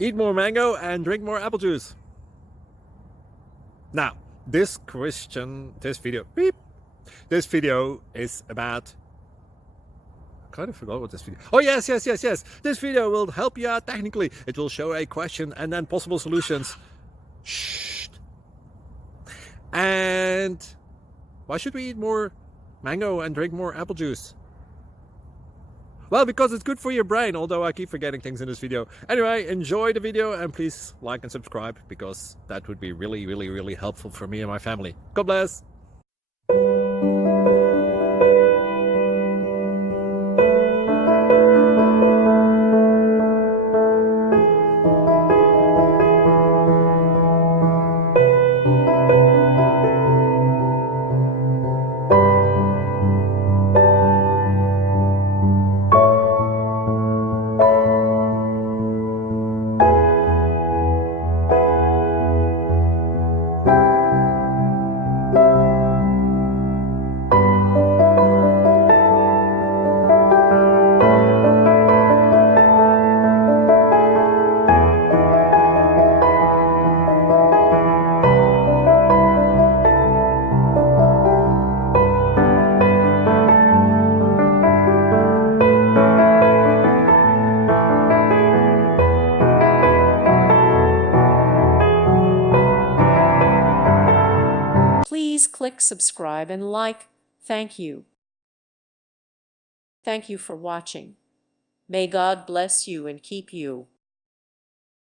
Eat more mango and drink more apple juice. Now, this video is about, I kind of forgot what this video. Oh, yes. This video will help you out technically. It will show a question and then possible solutions. Shh. And why should we eat more mango and drink more apple juice? Well, because it's good for your brain, although I keep forgetting things in this video. Anyway, enjoy the video and please like and subscribe, because that would be really helpful for me and my family. God bless! Please click subscribe and like. Thank you. Thank you for watching. May God bless you and keep you.